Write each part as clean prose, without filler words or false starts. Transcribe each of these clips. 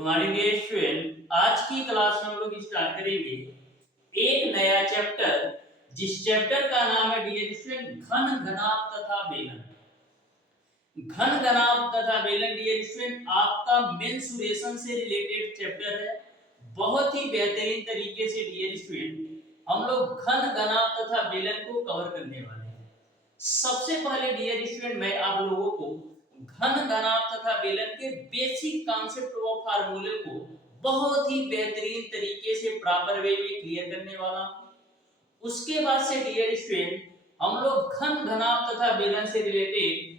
Good morning dear student. आज की class में हम लोग स्टार्ट करेंगे एक नया चैप्टर, जिस चैप्टर का नाम है डियर स्टूडेंट घन घनाभ तथा बेलन। घन घनाभ तथा बेलन डियर स्टूडेंट आपका मेंसुरेशन से रिलेटेड चैप्टर है। बहुत ही बेहतरीन तरीके से डियर स्टूडेंट हम लोग घन घनाभ तथा बेलन को कवर करने वाले हैं। सबसे पहले डियर स्टूडेंट मैं आप लोगों को घन घनाभ तथा बेलन के बेसिक कॉन्सेप्ट और फार्मूले को बहुत ही बेहतरीन तरीके से प्रॉपर वे में क्लियर करने वाला हूं। उसके बाद से डियर स्टूडेंट हम लोग घन घनाभ तथा बेलन से रिलेटेड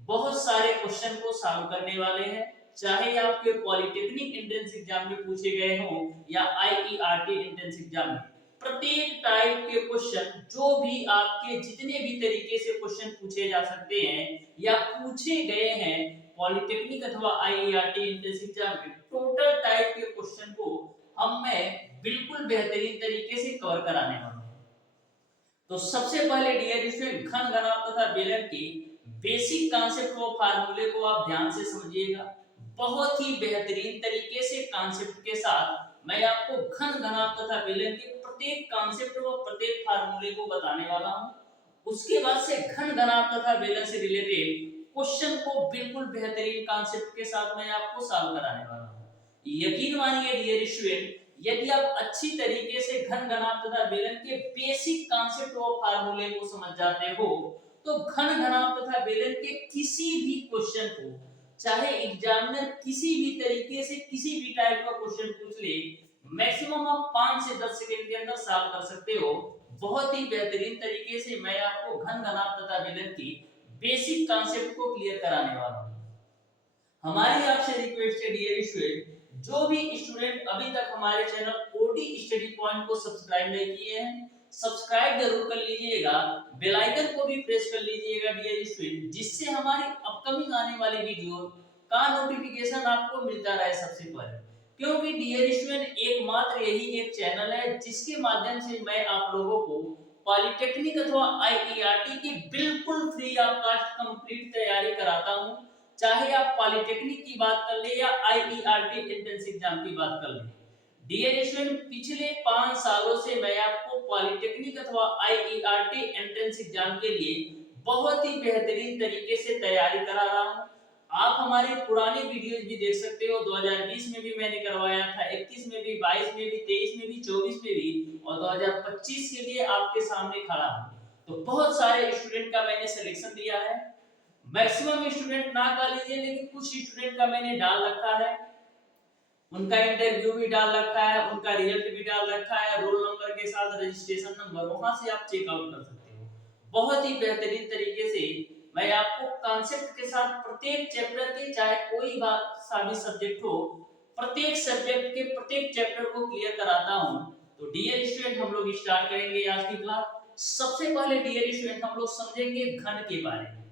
बहुत सारे क्वेश्चन को सॉल्व करने वाले हैं, चाहे आपके पॉलिटेक्निक एंट्रेंस एग्जाम में पूछे गए हों या आईईआरटी एंट्रेंस एग्जाम में। प्रत्येक टाइप के क्वेश्चन जो भी आपके जितने भी तरीके से क्वेश्चन पूछे जा सकते हैं या पूछे गए हैं पॉलिटेक्निक अथवा आईईआरटी एंट्रेंस एग्जाम में, टोटल टाइप के क्वेश्चन को मैं बिल्कुल बेहतरीन तरीके से कवर कराने वाला हूं। तो सबसे पहले डियर स्टूडेंट घन घनाभ तथा बेलन की बेसिक कॉन्सेप्ट और फार्मूले को आप ध्यान से समझिएगा। बहुत ही बेहतरीन तरीके से कॉन्सेप्ट के साथ मैं आपको घन घनाभ तथा बेलन के प्रत्येक कॉन्सेप्ट और प्रत्येक फार्मूले को बताने वाला हूं। उसके बाद से घन घनाभ तथा बेलन से रिलेटेड क्वेश्चन को बिल्कुल बेहतरीन कॉन्सेप्ट के साथ मैं आपको सॉल्व कराने वाला हूं। यकीन मानिए डियर स्टूडेंट, यदि आप अच्छी तरीके से घन घनाभ तथा बेलन के बेसिक कॉन्सेप्ट और फार्मूले को समझ जाते हो तो घन घनाभ तथा बेलन के किसी भी क्वेश्चन को, चाहे एग्जामिनर किसी भी तरीके से किसी भी टाइप का क्वेश्चन पूछ ले, मैक्सिमम आप 5 से 10 सेकंड के अंदर सॉल्व कर सकते हो। बहुत ही बेहतरीन तरीके से मैं आपको घन घनाभ तथा बेलन की बेसिक कॉन्सेप्ट को क्लियर कराने वाला हूं। हमारी आपसे रिक्वेस्ट है डियर स्टूडेंट, जो भी स्टूडेंट अभी तक हमारे चैनल ओडी स्टडी पॉइंट को सब्सक्राइब नहीं किए हैं, सब्सक्राइब जरूर कर लीजिएगा, बेल आइकन को भी प्रेस कर लीजिएगा डियर स्टूडेंट, जिससे हमारी अपकमिंग आने वाली वीडियो का नोटिफिकेशन आपको मिलता रहे सबसे पहले। क्योंकि डियर स्टूडेंट एकमात्र यही एक चैनल है जिसके माध्यम से मैं आप लोगों को पॉलिटेक्निक अथवा आईईआरटी की बिल्कुल फ्री ऑफ कॉस्ट कंप्लीट तैयारी कराता हूं। चाहे आप पॉलिटेक्निक की बात कर ले या आईईआरटी एंट्रेंस एग्जाम की बात कर ले। डियर स्टूडेंट, पिछले 5 सालों से मैं आपको पॉलिटेक्निक अथवा आईईआरटी एंट्रेंस एग्जाम के लिए बहुत ही बेहतरीन तरीके से तैयारी करा रहा हूं। आप हमारी पुरानी वीडियोस भी देख सकते हो। 2020 में भी मैंने करवाया था, 21 में भी, 22 में भी, 23 में भी, 24 में भी और 2025 के लिए आपके सामने खड़ा हूं। तो बहुत सारे स्टूडेंट का मैंने सिलेक्शन दिया है। मैक्सिमम स्टूडेंट ना कर लीजिए, लेकिन कुछ स्टूडेंट का मैंने डाल रखा है, उनका इंटरव्यू भी डाल रखा है, उनका रिजल्ट भी डाल रखा है, रोल नंबर के साथ रजिस्ट्रेशन नंबर, वहां से आप चेकआउट कर सकते हो। बहुत ही बेहतरीन तरीके से मैं आपको कॉन्सेप्ट के साथ प्रत्येक चैप्टर के, चाहे कोई बात सा भी सब्जेक्ट हो, प्रत्येक सब्जेक्ट के प्रत्येक चैप्टर को क्लियर कराता हूं। तो डियर स्टूडेंट, हम लोग स्टार्ट करेंगे आज की क्लास। सबसे पहले डियर स्टूडेंट हम लोग समझेंगे घन के बारे में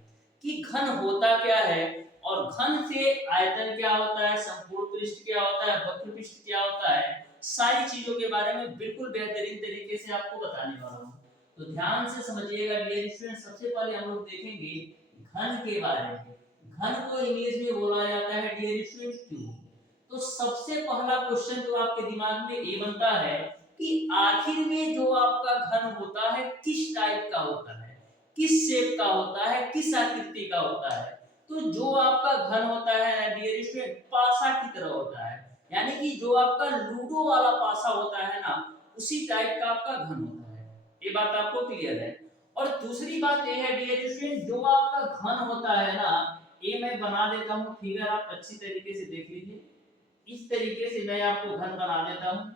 कि घन होता क्या है और घन से आयतन क्या होता है, संपूर्ण पृष्ठ क्या होता है, वक्र पृष्ठ क्या होता है, सारी चीजों के बारे में बिल्कुल बेहतरीन तरीके से आपको बताने वाला हूं। तो ध्यान से समझिएगा डियर स्टूडेंट। सबसे पहले हम लोग देखेंगे घन के बारे में। घन को इंग्लिश में बोला जाता है डियर स्टूडेंट क्यूब। तो सबसे पहला क्वेश्चन तो आपके दिमाग में ये बनता है कि आखिर में जो आपका घन होता है किस टाइप का होता है, किस शेप का होता है, किस आकृति का होता है। तो जो आपका घन होता है डियर स्टूडेंट पासा की तरह होता है, यानी कि जो आपका लूडो वाला पासा होता है ना, उसी टाइप का आपका घन होता है। ये बात आपको क्लियर है। और दूसरी बात ये है डियर स्टूडेंट, जो आपका घन होता है ना, ये मैं बना देता हूं फिगर, आप अच्छी तरीके से देख लीजिए। इस तरीके से मैं आपको घन बना देता हूं,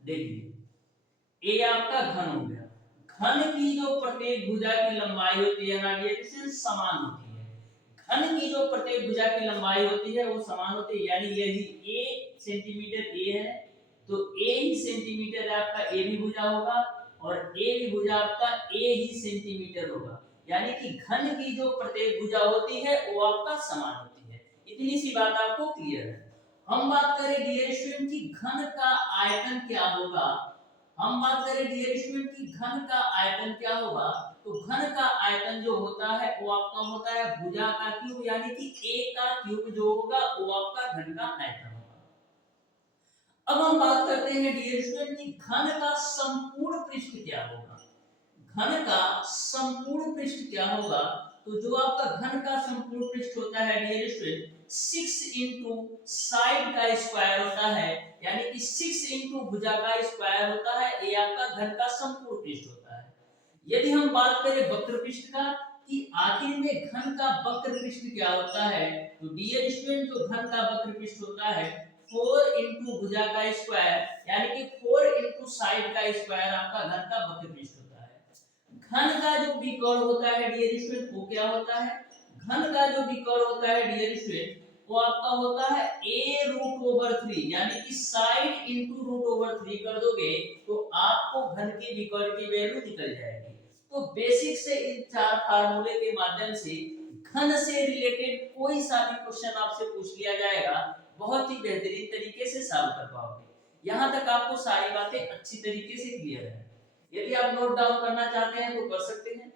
देखिए ये आपका घन हो गया। घन की जो प्रत्येक भुजा की लंबाई होती है ना डियर स्टूडेंट समान होती है। घन की जो प्रत्येक भुजा की लंबाई होती है वो समान होती है, यानी यदि a सेंटीमीटर a है तो a ही सेंटीमीटर आपका a भी भुजा होगा और a भी भुजा आपका a ही सेंटीमीटर होगा। यानी कि घन की जो प्रत्येक भुजा होती है वो आपका समान होती है। इतनी सी बात आपको क्लियर है। हम बात करें डियर स्टूडेंट की घन का आयतन क्या होगा। हम बात करें डियर स्टूडेंट की घन का आयतन क्या होगा, तो घन का आयतन जो होता है वो आपका होता है भुजा का क्यूब, यानी कि a का क्यूब जो होगा वो आपका घन का आयतन होगा। अब हम बात करते हैं डियर स्टूडेंट कि घन का संपूर्ण पृष्ठ क्या होगा। घन का संपूर्ण पृष्ठ क्या होगा? तो जो आपका घन का संपूर्ण पृष्ठ होता है डियर स्टूडेंट 6 इंटू साइड का स्क्वायर होता है, यानी कि 6 इंटू भुजा का स्क्वायर होता है, ये आपका घन का संपूर्ण पृष्ठ होता है। यदि हम बात करें वक्र पृष्ठ का कि आखिर में घन का वक्र पृष्ठ क्या होता है, तो डियर स्टूडेंट जो घन का वक्र पृष्ठ होता है 4 इंटू भुजा का स्क्वायर, यानी कि 4 इंटू साइड का स्क्वायर आपका घन का वक्र पृष्ठ होता है। घन का जो विकर्ण होता है डियर स्टूडेंट वो क्या होता है? घन का जो विकर्ण होता है डियर स्टूडेंट वो आपका होता है a√3, यानी कि साइड इंटू √3 कर दोगे तो आपको घन के विकर्ण की वैल्यू निकल जाएगी। तो बेसिक से इन चार फार्मूले के माध्यम से घन से रिलेटेड कोई सा भी क्वेश्चन आपसे पूछ लिया जाएगा, बहुत ही बेहतरीन तरीके से सॉल्व कर पाओगे। यहाँ तक आपको सारी बातें अच्छी तरीके से क्लियर है। यदि आप नोट डाउन करना चाहते हैं तो कर सकते हैं।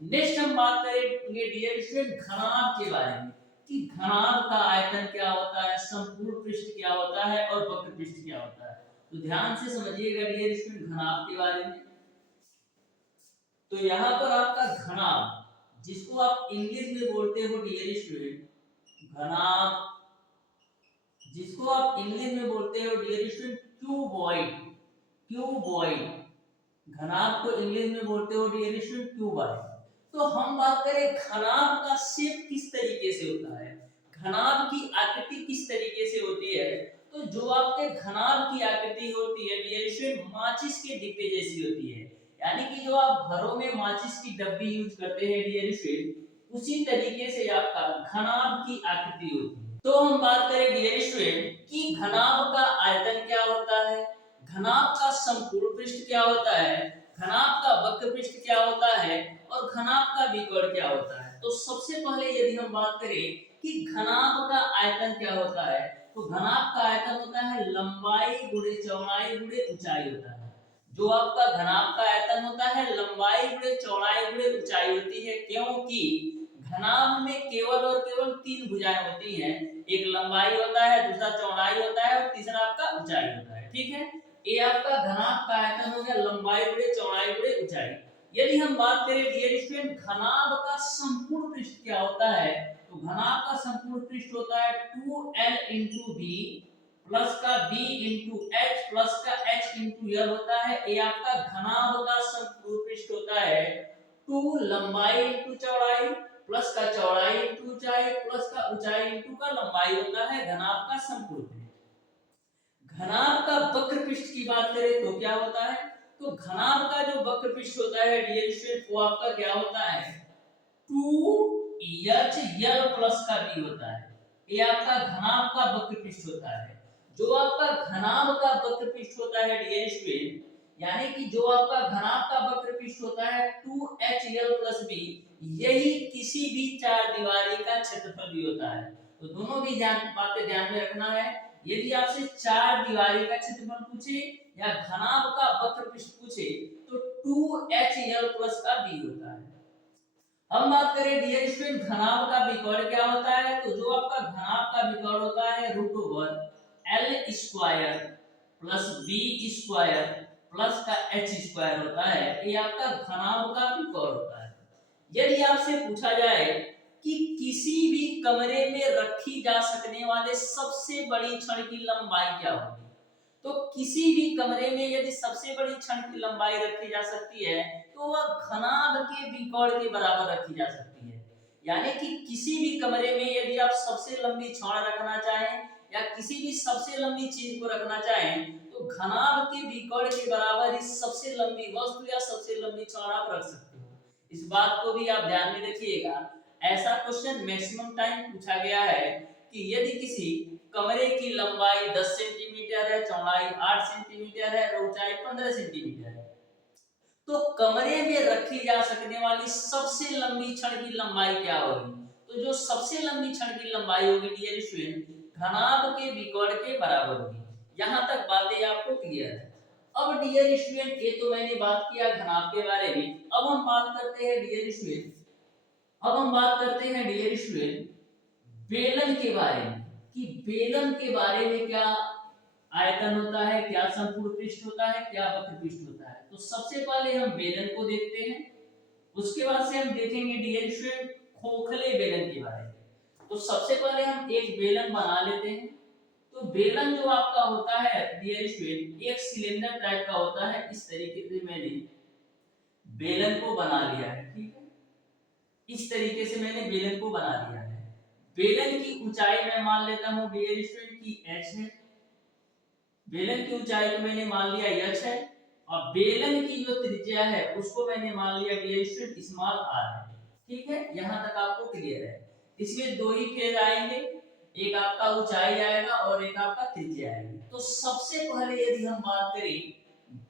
नेक्स्ट हम बात करेंगे डियर स्टूडेंट घनाभ के बारे में कि घनाभ का आयतन क्या होता है, संपूर्ण पृष्ठ क्या होता है और वक्र पृष्ठ क्या होता है। तो ध्यान से समझिएगा डियर स्टूडेंट घनाभ के बारे में। तो यहाँ पर आपका घनाभ जिसको आप इंग्लिश में बोलते हो डियर स्टूडेंट घनाभ, जिसको आप इंग्लिश में बोलते हो डियर स्टूडेंट क्यूबॉइड। क्यूबॉइड घनाभ को इंग्लिश में बोलते हो डियर स्टूडेंट क्यूबॉइड। तो हम बात करें घनाभ का शेप किस तरीके से होता है, घनाभ की आकृति किस तरीके से होती है, तो जो आपके घनाभ की आकृति होती है डियर स्टूडेंट माचिस के डिब्बे जैसी होती है, यानी कि जो आप घरों में माचिस की डब्बी यूज करते हैं डियर स्टूडेंट उसी तरीके से आपका घनाभ की आकृति होती है। तो हम बात करें डियर स्टूडेंट कि घनाभ का आयतन क्या होता है, घनाभ का संपूर्ण पृष्ठ क्या होता है, घनाभ का वक्र पृष्ठ क्या होता है और घनाभ का विकर्ण क्या होता है। तो सबसे पहले यदि हम बात करें कि घनाभ का आयतन क्या होता है, तो घनाभ का आयतन होता है लंबाई गुणे चौड़ाई गुणे ऊंचाई होता है। जो आपका घनाभ का आयतन होता है लंबाई गुणे चौड़ाई गुणे ऊंचाई होती है, क्योंकि घनाभ में केवल और केवल तीन भुजाएं होती हैं, एक लंबाई होता है, दूसरा चौड़ाई होता है और तीसरा आपका ऊंचाई होता है। ठीक है, ये आपका घनाभ का आयतन हो गया लंबाई गुणे चौड़ाई गुणे ऊंचाई। यदि हम बात करें डियर स्टूडेंट घनाभ का संपूर्ण पृष्ठ क्या होता है, तो घनाभ का संपूर्ण पृष्ठ होता है 2l into b प्लस का b into h प्लस का h into l होता है। ये आपका घनाभ का संपूर्ण पृष्ठ होता है 2 लंबाई into चौड़ाई प्लस का चौड़ाई into ऊंचाई प्लस का ऊंचाई into का लंबाई होता है घनाभ का संपूर्ण पृष्ठ। घनाभ का वक्र पृष्ठ की बात करें तो क्या होता है, तो घनाभ का जो वक्र पृष्ठ होता है डियर स्टूडेंट वो आपका क्या होता है 2hL प्लस का b होता है। ये आपका घनाभ का वक्र पृष्ठ होता है। जो आपका घनाभ का वक्र पृष्ठ होता है डियर स्टूडेंट, यानी कि जो आपका घनाभ का वक्र पृष्ठ होता है 2hL प्लस b, यही किसी भी चार दीवारी का क्षेत्रफल भी होता है। तो दोनों भी बातें ध्यान में रखना है। यदि आपसे चार दीवारी का क्षेत्रफल पूछे या घनाभ का वक्र पृष्ठ पूछे तो 2hL प्लस का b होता है। हम बात करें डियर स्टूडेंट घनाभ का विकर्ण क्या होता है, तो जो आपका घनाभ का विकर्ण होता है √L square plus b square plus का h स्क्वायर होता है। ये आपका घनाभ का विकर्ण होता है। यदि आपसे पूछा जाए कि किसी भी कमरे में रखी जा सकने वाले सबसे बड़ी छड़ की लंबाई क्या होगी, तो किसी भी कमरे में यदि सबसे बड़ी छड़ की लंबाई रखी जा सकती है तो वह घनाभ के विकर्ण के बराबर रखी जा सकती है। यानी कि किसी भी कमरे में यदि आप सबसे लंबी छड़ रखना चाहें या किसी भी सबसे लंबी चीज को रखना चाहें तो घनाभ के विकर्ण के बराबर ही सबसे लंबी वस्तु या सबसे लंबी छड़ आप रख सकते हो। इस बात को भी आप ध्यान में रखिएगा। ऐसा क्वेश्चन मैक्सिमम टाइम पूछा गया है कि यदि किसी कमरे की लंबाई 10 सेंटीमीटर है, चौड़ाई 8 सेंटीमीटर है और ऊंचाई 15 सेंटीमीटर है, तो कमरे में रखी जा सकने वाली सबसे लंबी छड़ की लंबाई क्या होगी, तो जो सबसे लंबी छड़ की लंबाई होगी डियर स्टूडेंट घनाभ के विकर्ण के बराबर होगी। यहां तक बातें आपको क्लियर है। अब डियर स्टूडेंट ये तो मैंने बात किया घनाभ के बारे में। अब हम बात करते हैं डियर स्टूडेंट, अब हम बात करते हैं डियर स्टूडेंट बेलन के बारे में कि बेलन के बारे में क्या आयतन होता है, क्या संपूर्ण पृष्ठ होता है, क्या वक्र पृष्ठ होता है। तो सबसे पहले हम बेलन को देखते हैं, उसके बाद से हम देखेंगे डियर स्टूडेंट खोखले बेलन के बारे में। तो सबसे पहले हम एक बेलन बना लेते हैं। तो बेलन जो आपका होता है डियर स्टूडेंट एक सिलेंडर टाइप का होता है। इस तरीके से मैंने बेलन को बना लिया है, ठीक है। इस तरीके से मैंने बेलन को बना लिया है। बेलन की ऊंचाई मैं मान लेता हूं डियर स्टूडेंट की h है। बेलन की ऊंचाई को मैंने मान लिया h है, और बेलन की जो त्रिज्या है उसको मैंने मान लिया डियर स्टूडेंट स्मॉल r है, ठीक है। यहां तक आपको क्लियर है। इसमें दो ही फेज आएंगे, एक आपका ऊंचाई आएगा और एक आपका त्रिज्या आएगी। तो सबसे पहले यदि हम बात करें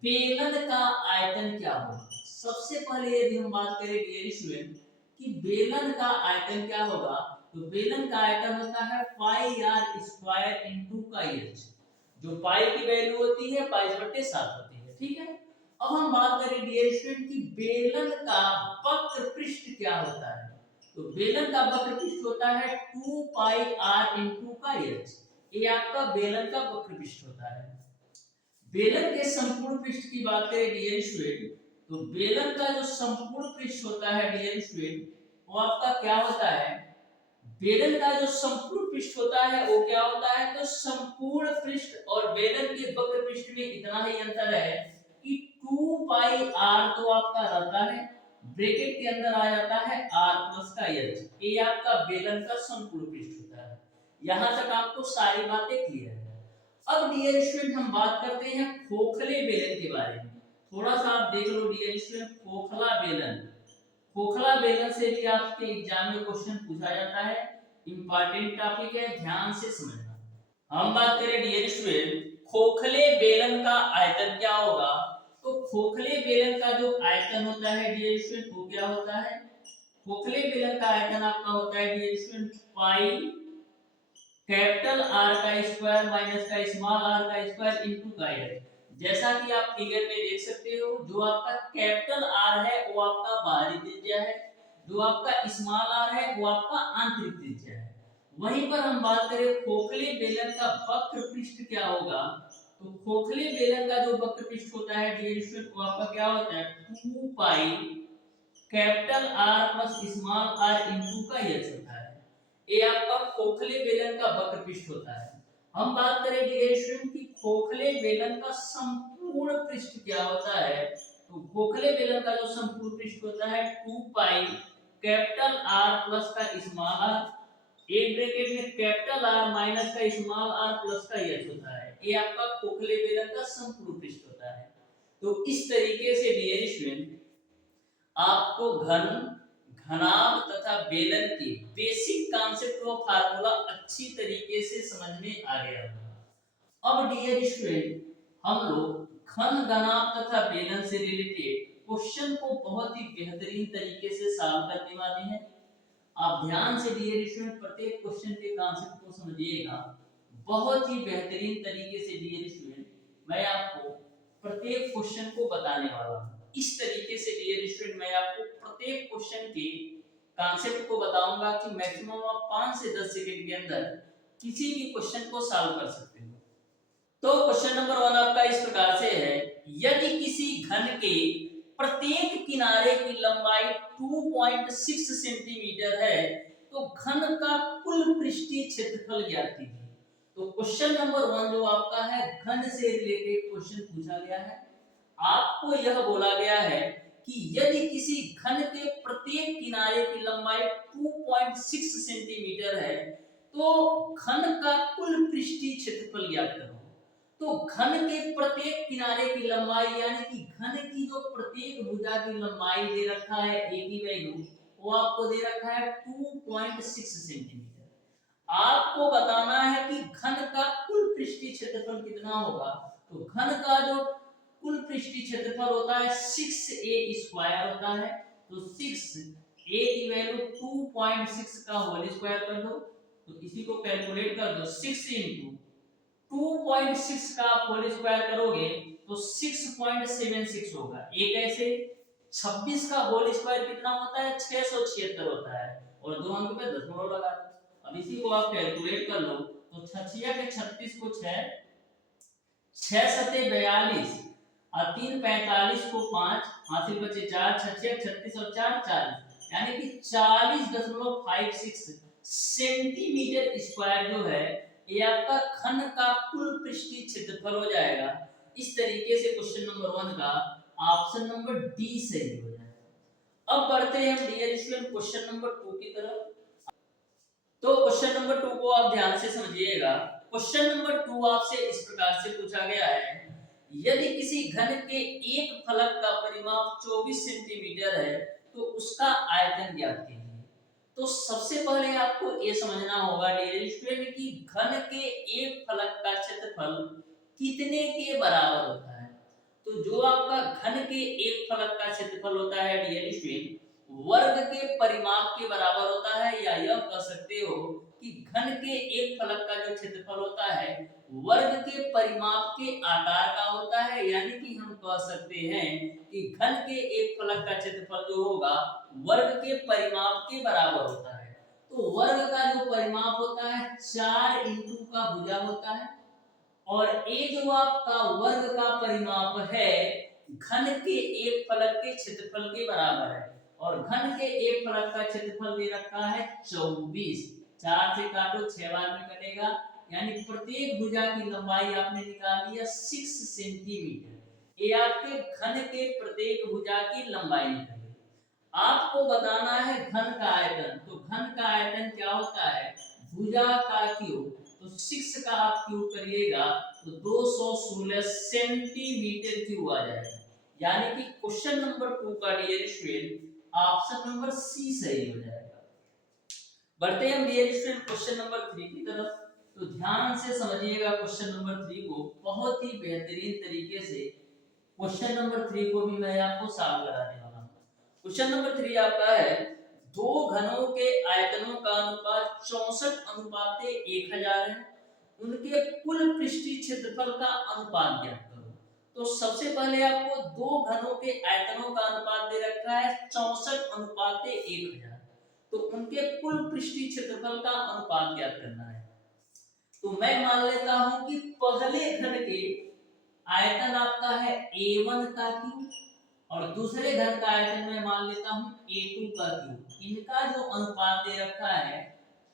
बेलन का आयतन क्या होगा, सबसे पहले यदि हम बात करें डियर स्टूडेंट कि बेलन का आयतन क्या होगा, तो बेलन का आयतन होता है पाई आर स्क्वायर इनटू का एच। जो पाई की वैल्यू होती है पाई/7 होती है, ठीक है। अब हम बात करें डियर स्टूडेंट कि बेलन का वक्र पृष्ठ क्या होता है। तो बेलन का वक्र पृष्ठ होता है 2 पाई r इनटू का h। ये आपका बेलन का वक्र पृष्ठ होता है। बेलन के संपूर्ण पृष्ठ की बात करें डियर स्टूडेंट, तो बेलन का जो संपूर्ण पृष्ठ होता है डियर स्टूडेंट वो आपका क्या होता है, बेलन का जो संपूर्ण पृष्ठ होता है वो क्या होता है, तो संपूर्ण पृष्ठ और बेलन के वक्र पृष्ठ में इतना ही अंतर है कि 2 पाई r तो आपका रहता है, ब्रैकेट के अंदर आ जाता है r प्लस का h। ये आपका बेलन का संपूर्ण पृष्ठ होता है। यहां तक आपको सारी बातें क्लियर है। अब डियर स्टूडेंट हम बात करते हैं खोखले बेलन के बारे में। थोड़ा सा आप देख लो डियर स्टूडेंट खोखला बेलन। खोखला बेलन से भी आपके एग्जाम में क्वेश्चन पूछा जाता है, इंपॉर्टेंट टॉपिक है, ध्यान से समझना। हम बात करें डियर स्टूडेंट खोखले बेलन का आयतन क्या होगा, तो खोखले बेलन का जो आयतन होता है डियर स्टूडेंट वो क्या होता है, खोखले बेलन का आयतन आपका होता है dear student pi capital R का स्क्वायर माइनस का स्मॉल r का स्क्वायर इनटू का एच। जैसा कि आप फिगर में देख सकते हो, जो आपका कैपिटल R है वो आपका बाहरी त्रिज्या है, जो आपका स्मॉल r है वो आपका आंतरिक त्रिज्या है। वहीं पर हम बात करें खोखले बेलन का वक्र पृष्ठ क्या होगा, तो खोखले बेलन का जो वक्र पृष्ठ होता है डियर स्टूडेंट वो आपका क्या होता है 2 पाई capital R plus small r into का h होता है। ये आपका खोखले बेलन का वक्र पृष्ठ होता है। हम बात करें डियर स्टूडेंट कि खोखले बेलन का संपूर्ण पृष्ठ क्या होता है, तो खोखले बेलन का जो संपूर्ण पृष्ठ होता है 2 पाई कैपिटल R प्लस का स्मॉल r, एक ब्रैकेट में कैपिटल R माइनस का स्मॉल r प्लस का h होता है। ये आपका खोखले बेलन का संपूर्ण पृष्ठ होता है। तो इस तरीके से डियर स्टूडेंट आपको घन, घनाभ तथा बेलन के बेसिक कॉन्सेप्ट और फार्मूला अच्छी तरीके से समझ में आ गया होगा। अब डियर स्टूडेंट हम लोग घन, घनाभ तथा बेलन से रिलेटेड क्वेश्चन को बहुत ही बेहतरीन तरीके से सॉल्व करने वाले हैं। आप ध्यान से डियर स्टूडेंट प्रत्येक क्वेश्चन के कॉन्सेप्ट को समझिएगा। बहुत ही बेहतरीन तरीके से डियर स्टूडेंट मैं आपको प्रत्येक क्वेश्चन को बताने वाला हूं। इस तरीके से डियर स्टूडेंट मैं आपको प्रत्येक क्वेश्चन के कॉन्सेप्ट को बताऊंगा कि मैक्सिमम आप 5 से 10 सेकंड के अंदर किसी भी क्वेश्चन को सॉल्व कर सकते हो। तो क्वेश्चन नंबर 1 आपका इस प्रकार से है, यदि किसी घन के प्रत्येक किनारे की लंबाई 2.6 सेंटीमीटर है तो घन का कुल पृष्ठीय क्षेत्रफल ज्ञात कीजिए। तो क्वेश्चन नंबर 1 जो आपका है घन से रिलेटेड क्वेश्चन पूछा गया है। आपको यह बोला गया है कि यदि किसी घन के प्रत्येक किनारे की लंबाई 2.6 सेंटीमीटर है तो घन का कुल पृष्ठीय क्षेत्रफल ज्ञात करो। तो घन के प्रत्येक किनारे की लंबाई यानी कि घन की जो प्रत्येक भुजा की लंबाई दे रखा है a की वैल्यू वो आपको दे रखा है 2.6 सेंटीमीटर। आपको बताना है कि घन का कुल पृष्ठीय क्षेत्रफल कितना होगा। तो घन का जो कुल पृष्ठीय क्षेत्रफल होता है 6a स्क्वायर होता है। तो 6a की वैल्यू 2.6 का होल स्क्वायर कर दो, तो इसी को कैलकुलेट कर दो। 6 into 2.6 का आप होल स्क्वायर करोगे तो 6.76 होगा। एक ऐसे 26 का होल स्क्वायर कितना होता है 676 होता है, और दो अंक पे दशमलव लगा दो। अब इसी को आप कैलकुलेट कर लो तो 6 के 36 को 6 6 सते 42 और 3 45 को 5 हासिल बचे 4 6 36 और 4 40 यानी कि 40.56 सेंटीमीटर स्क्वायर जो है ये आपका घन का कुल पृष्ठीय क्षेत्रफल हो जाएगा। इस तरीके से क्वेश्चन नंबर 1 का ऑप्शन नंबर डी सही हो जाएगा। अब बढ़ते हैं हम डियर स्टूडेंट क्वेश्चन नंबर 2 की तरफ। तो क्वेश्चन नंबर 2 को आप ध्यान से समझिएगा। क्वेश्चन नंबर 2 आपसे इस प्रकार से पूछा गया है, यदि किसी घन के एक फलक का परिमाप 24 सेंटीमीटर है तो उसका आयतन ज्ञात कीजिए। तो सबसे पहले आपको ये समझना होगा डियर स्टूडेंट कि घन के एक फलक का क्षेत्रफल कितने के बराबर होता है। तो जो आपका घन के एक फलक का क्षेत्रफल होता है डियर स्टूडेंट वर्ग के परिमाप के बराबर होता है, या यह कह सकते हो कि घन के एक फलक का जो क्षेत्रफल होता है वर्ग के परिमाप के आकार का होता है। यानी कि हम कह सकते हैं कि घन के एक फलक का क्षेत्रफल जो होगा वर्ग के परिमाप के बराबर होता है। तो वर्ग का जो परिमाप होता है 4 इंटू का भुजा होता है, और ये जो आपका वर्ग का परिमाप है घन के एक फलक के क्षेत्रफल के बराबर है। और घन के एक फलक का क्षेत्रफल दे रखा है 24, 4 से काटो 6 बार में कटेगा, यानी प्रत्येक भुजा की लंबाई आपने निकाल लिया 6 सेंटीमीटर। ये आपके घन के प्रत्येक भुजा की लंबाई निकली। आपको बताना है घन का आयतन। तो घन का आयतन क्या होता है, भुजा का क्यूब। तो 6 का आप क्यूब करिएगा तो 216 सेंटीमीटर क्यूब आ जाएगा। यानी कि क्वेश्चन नंबर 2 का dear student option number c सही हो जाएगा। बढ़ते हैं डियर स्टूडेंट क्वेश्चन नंबर 3 की तरफ। तो ध्यान से समझिएगा क्वेश्चन नंबर 3 को, बहुत ही बेहतरीन तरीके से क्वेश्चन नंबर 3 को भी मैं आपको सॉल्व कराने वाला हूं। क्वेश्चन नंबर 3 आपका है, दो घनों के आयतनों का अनुपात 64:1000 है, उनके कुल पृष्ठीय क्षेत्रफल का अनुपात ज्ञात करो। तो सबसे पहले आपको दो घनों के आयतनों का अनुपात दे रखा है 64:1000, तो उनके कुल पृष्ठीय क्षेत्रफल का अनुपात ज्ञात करना है। तो मैं मान लेता हूं कि पहले घन के आयतन आपका है A1 का क्यूब, और दूसरे घन का आयतन मैं मान लेता हूं A2 का क्यूब। इनका जो अनुपात दे रखा है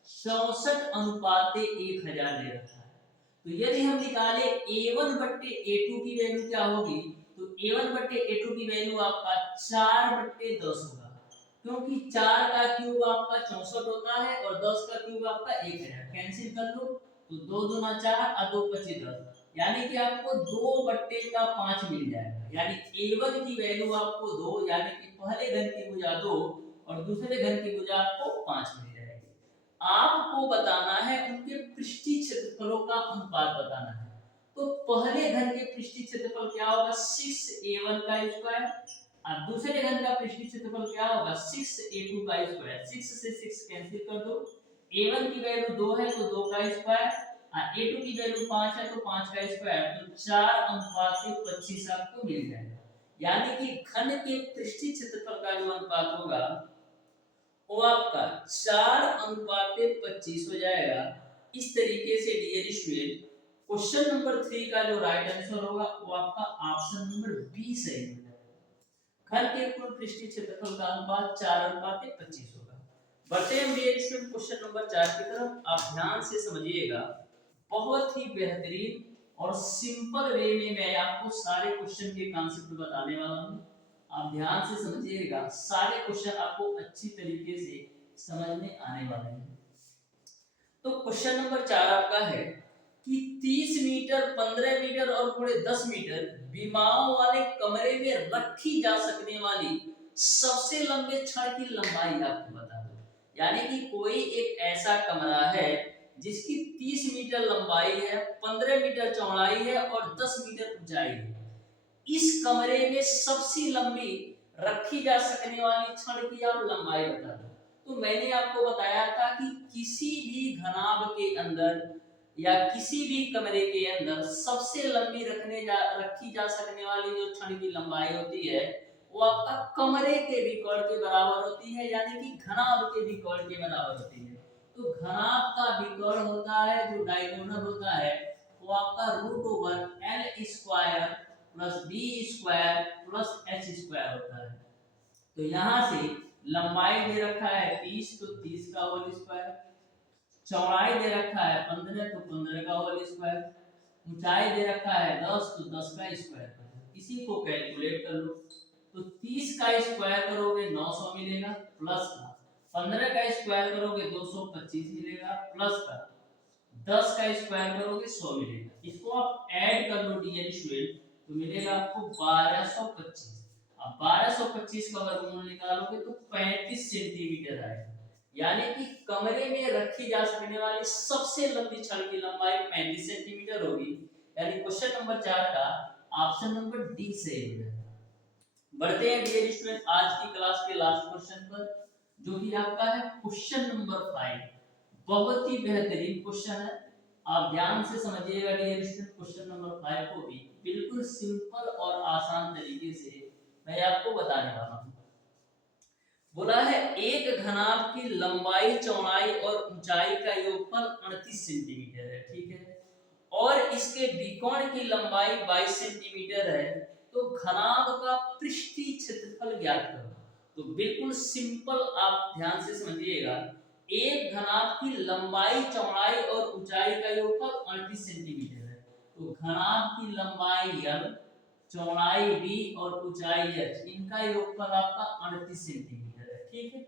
64:1000 दे रखा है। तो यदि हम निकाले A1 बट्टे A2 की वैल्यू क्या होगी, तो A1 बट्टे A2 की वैल्यू आपका 4/10 होगा, क्योंकि 4 का क्यूब आपका 64 होता है और 10 का क्यूब आपका 1000। कैंसिल कर लो तो 2 दूना 4 और 2 पचे 10, यानी कि आपको 2/5 मिल जाएगा। यानी A1 की वैल्यू आपको 2, यानी कि पहले घन की भुजा 2 और दूसरे घन की भुजा आपको 5 मिल जाएगी। आपको बताना है उनके पृष्ठीय क्षेत्रफलों का अनुपात बताना है। तो पहले घन के पृष्ठीय क्षेत्रफल क्या होगा 6A1 का स्क्वायर, और दूसरे घन का पृष्ठीय क्षेत्रफल क्या होगा 6A2 का स्क्वायर। 6 से 6 कैंसिल कर दो, A1 की वैल्यू 2 है तो 2 का स्क्वायर, A2 की वैल्यू 5 है तो 5 का स्क्वायर, तो 4:25 आपको मिल जाएगा। यानी कि घन के पृष्ठीय क्षेत्रफल का जो अनुपात होगा वो आपका 4:25 हो जाएगा। इस तरीके से डियर स्टूडेंट क्वेश्चन नंबर 3 का जो राइट आंसर होगा वो आपका ऑप्शन नंबर बी सही हो जाएगा। घन के कुल पृष्ठीय क्षेत्रफल का अनुपात 4:25 होगा। बढ़ते हैं डियर स्टूडेंट क्वेश्चन नंबर 4 की तरफ। आप ध्यान से समझिएगा, बहुत ही बेहतरीन और सिंपल वे में मैं आपको सारे क्वेश्चन के कॉन्सेप्ट बताने वाला हूं। आप ध्यान से समझिएगा, सारे क्वेश्चन आपको अच्छी तरीके से समझ में आने वाले हैं। तो क्वेश्चन नंबर 4 आपका है कि 30 मीटर, 15 मीटर और पूरे 10 मीटर विमाओं वाले कमरे में रखी जा सकने वाली सबसे लंबे छड़ की लंबाई आपको बता दो। यानी कि कोई एक ऐसा कमरा है जिसकी 30 मीटर लंबाई है, 15 मीटर चौड़ाई है और 10 मीटर ऊंचाई है। इस कमरे में सबसे लंबी रखी जा सकने वाली छड़ की आप लंबाई बता दो। तो मैंने आपको बताया था कि किसी भी घनाभ के अंदर या किसी भी कमरे के अंदर सबसे लंबी रखी जा सकने वाली जो छड़ की लंबाई होती है वो आपका कमरे के विकर्ण के बराबर होती है, यानी कि घनाभ के विकर्ण के बराबर होती है। तो घनाभ का विकर्ण होता है जो डायगोनल होता है वो आपका root over l square plus b square plus h square होता है। तो यहाँ से लंबाई दे रखा है 30, तो 30 का होल स्क्वायर, चौड़ाई दे रखा है 15, तो 15 का होल स्क्वायर, ऊंचाई दे रखा है 10, तो 10 का स्क्वायर। इसी को कैलकुलेट कर लो। तो 30 का स्क्वायर करोगे 900 मिलेगा, प्लस का 15 का स्क्वायर करोगे 225 मिलेगा, प्लस का 10 का स्क्वायर करोगे 100 मिलेगा। इसको आप ऐड कर लो डियर स्टूडेंट, तो मिलेगा आपको 1225। अब 1225 का वर्गमूल निकालोगे तो 35 सेंटीमीटर आएगा। यानी कि कमरे में रखी जा सकने वाली सबसे लंबी छड़ की लंबाई 35 सेंटीमीटर होगी। यानी क्वेश्चन नंबर 4 का ऑप्शन नंबर डी सही हो जाएगा। बढ़ते हैं डियर स्टूडेंट आज की क्लास के लास्ट क्वेश्चन पर, जो कि आपका है क्वेश्चन नंबर 5। बहुत ही बेहतरीन क्वेश्चन है, आप ध्यान से समझिएगा डियर स्टूडेंट। क्वेश्चन नंबर 5 को भी बिल्कुल सिंपल और आसान तरीके से मैं आपको बताने वाला हूं। बोला है एक घनाभ की लंबाई, चौड़ाई और ऊंचाई का योगफल 38 सेंटीमीटर है, ठीक है, और इसके विकोण की लंबाई 22 सेंटीमीटर है, तो घनाभ का पृष्ठीय क्षेत्रफल ज्ञात करो। तो बिल्कुल सिंपल, आप ध्यान से समझिएगा। एक घनाभ की लंबाई, चौड़ाई और ऊंचाई का योगफल 38 सेंटीमीटर है, तो घनाभ की लंबाई l, चौड़ाई b और ऊंचाई h, इनका योगफल आपका 38 सेंटीमीटर है, ठीक है।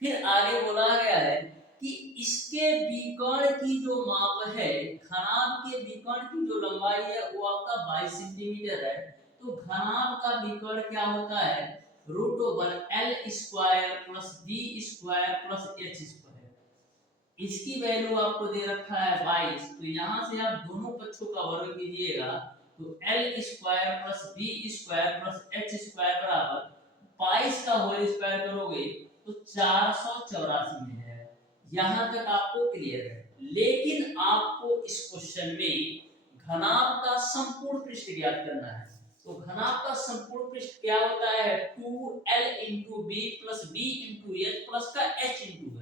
फिर आगे बोला गया है कि इसके विकर्ण की जो माप है, घनाभ के विकर्ण की जो लंबाई है वो आपका 22 सेंटीमीटर है, तो घनाभ का विकर्ण क्या होता है, root over l square plus b square plus h square. इसकी वैल्यू आपको दे रखा है 22, तो यहाँ से आप दोनों पक्षों का वर्ग कीजिएगा, तो l square plus b square plus h square बराबर 22 का होल स्क्वायर करोगे तो 484 मिल जाएगा। यहां तक आपको क्लियर है। लेकिन आपको इस क्वेश्चन में घनाभ का संपूर्ण पृष्ठ ज्ञात करना है। तो घनाभ का संपूर्ण पृष्ठ क्या होता है, 2l into b plus b into h plus का h into l।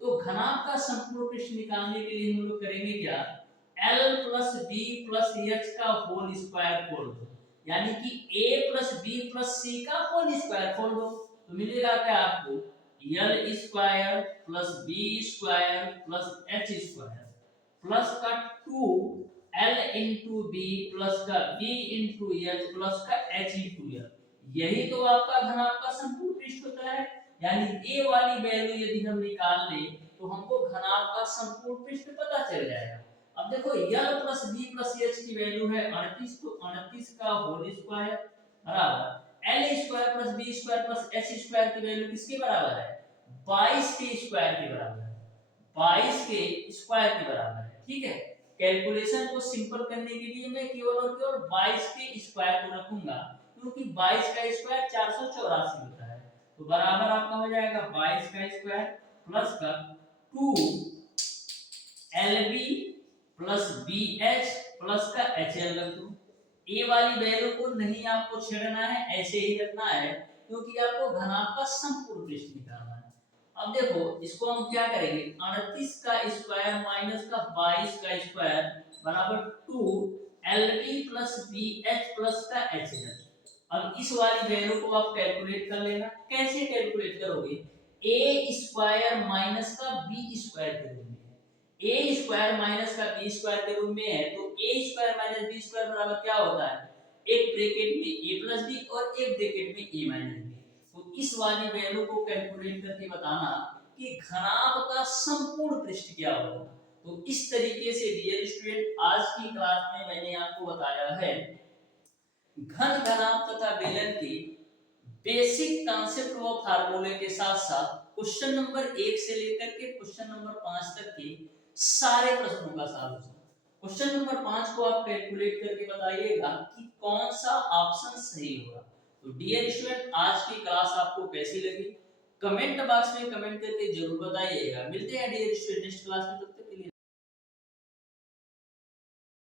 तो घनाभ का संपूर्ण पृष्ठ निकालने के लिए हम लोग करेंगे क्या, l plus b plus h का होल स्क्वायर खोल दो, यानी कि a plus b plus c का होल स्क्वायर खोल दो, तो मिलेगा क्या आपको l square plus b square plus h square plus का 2l into b प्लस का b into h प्लस का h into l। यही तो आपका घनाभ का संपूर्ण पृष्ठ होता है। यानी a वाली वैल्यू यदि हम निकाल लें तो हमको घनाभ का संपूर्ण पृष्ठ पता चल जाएगा। अब देखो l plus b plus h की वैल्यू है 38, तो 38 का होल स्क्वायर बराबर l square plus b square plus h square की वैल्यू किसके बराबर है, 22 के स्क्वायर के बराबर है, 22 के स्क्वायर के बराबर है, ठीक है। कैलकुलेशन को सिंपल करने के लिए मैं केवल और केवल 22 के स्क्वायर को रखूंगा, क्योंकि 22 का स्क्वायर 484 होता है, तो बराबर आपका हो जाएगा 22 का स्क्वायर प्लस का 2lb प्लस bh प्लस का hl रख दो। ए वाली वैल्यू को नहीं आपको छेड़ना है, ऐसे ही रखना है, क्योंकि आपको घनाभ का संपूर्ण पृष्ठ निकालना है। अब देखो इसको हम क्या करेंगे, 38 का स्क्वायर माइनस का 22 का स्क्वायर बराबर 2lb प्लस bh प्लस का hn। अब इस वाली वैल्यू को आप कैलकुलेट कर लेना। कैसे कैलकुलेट करोगे, a स्क्वायर माइनस का b स्क्वायर के रूप में है, a स्क्वायर माइनस का b स्क्वायर के रूप में है, तो a square minus b square बराबर क्या होता है, एक ब्रैकेट में a प्लस b और एक ब्रैकेट में a माइनस b। तो इस वाली वैल्यू को कैलकुलेट करके बताना कि घनाभ का संपूर्ण पृष्ठ क्या होगा। तो इस तरीके से डियर स्टूडेंट आज की क्लास में मैंने आपको बताया है घन, घनाभ तथा बेलन के बेसिक कॉन्सेप्ट व फार्मूले के साथ साथ क्वेश्चन नंबर 1 से लेकर के क्वेश्चन नंबर 5 तक के सारे प्रश्नों का सॉल्यूशन। क्वेश्चन नंबर 5 को आप कैलकुलेट करके बताइएगा कि कौन सा ऑप्शन सही होगा। तो डियर स्टूडेंट आज की क्लास आपको कैसी लगी, कमेंट बॉक्स में कमेंट करके जरूर बताइएगा। मिलते हैं डियर स्टूडेंट नेक्स्ट क्लास में, तब तक के लिए।